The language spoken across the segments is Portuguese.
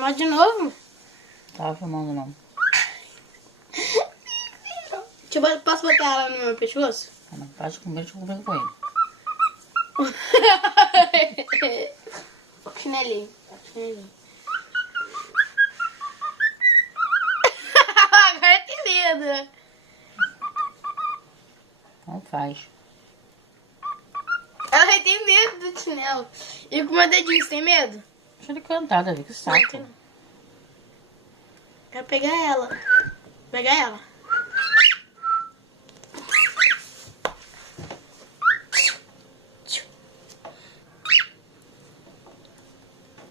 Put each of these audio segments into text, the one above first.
Mas de novo? Tava filmando não. Posso botar ela no meu pescoço? Não faz comer, deixa eu comer com ele. O chinelinho. Agora tem medo. Não faz. Ela tem medo do chinelo. E com o meu dedinho, você tem medo? Deixa ele cantar, Davi, que saco. Quero pegar ela. Pegar ela.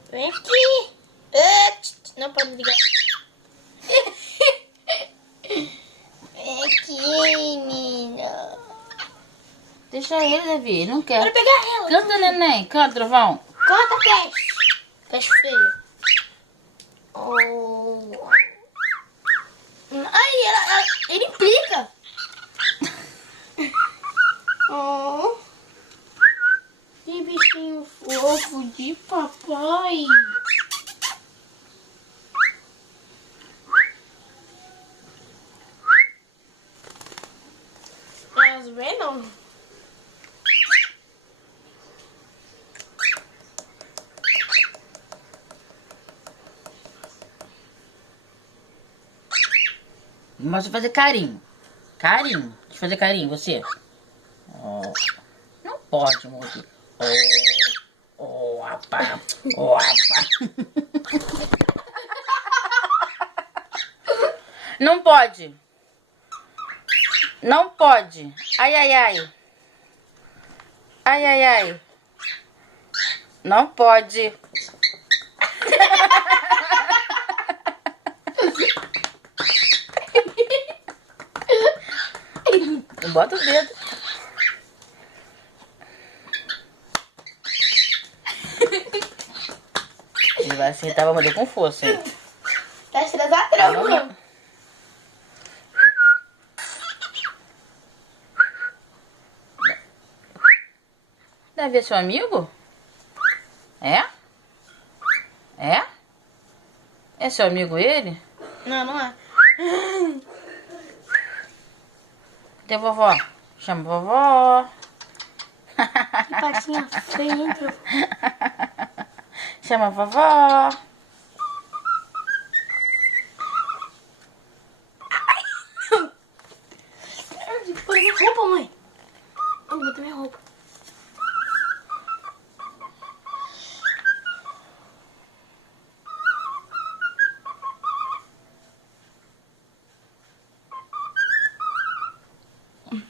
Vem aqui. Não pode ligar. Vem aqui, menina. Deixa ele, Davi, ele não quer. Quero pegar ela. Canta, neném, canta, trovão. Corta, peixe. Peixe feio. Oh. Ai, ele implica. Oh. Que bichinho fofo de papai. Elas vêm não? Mas fazer carinho. Carinho. Deixa eu fazer carinho, você. Oh. Não pode, moço. Oh, apa. Oh, apa. Não pode. Não pode. Ai, ai, ai. Ai, ai, ai. Não pode. Bota o dedo. Ele vai acertar, vai morder com força, hein? Tá estressado, não. Davi é seu amigo? É? É? É seu amigo ele? Não, não é. Cadê a vovó? Chama a vovó. Que patinha feia, hein, tio? Chama a vovó. Põe minha roupa, mãe. Eu vou botar minha roupa.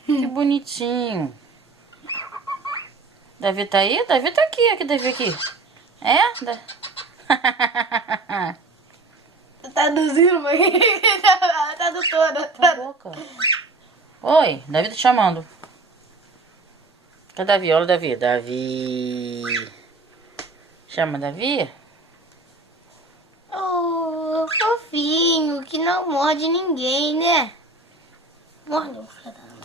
Que bonitinho. Davi tá aí? Davi tá aqui. Aqui, Davi aqui. É? Tá traduzindo, mãe. Tradutora. Cala a boca. Oi, Davi tá chamando. Cadê Davi? Olha o Davi. Davi. Chama Davi. Oh, fofinho, que não morde ninguém, né? Morde, filha da mãe.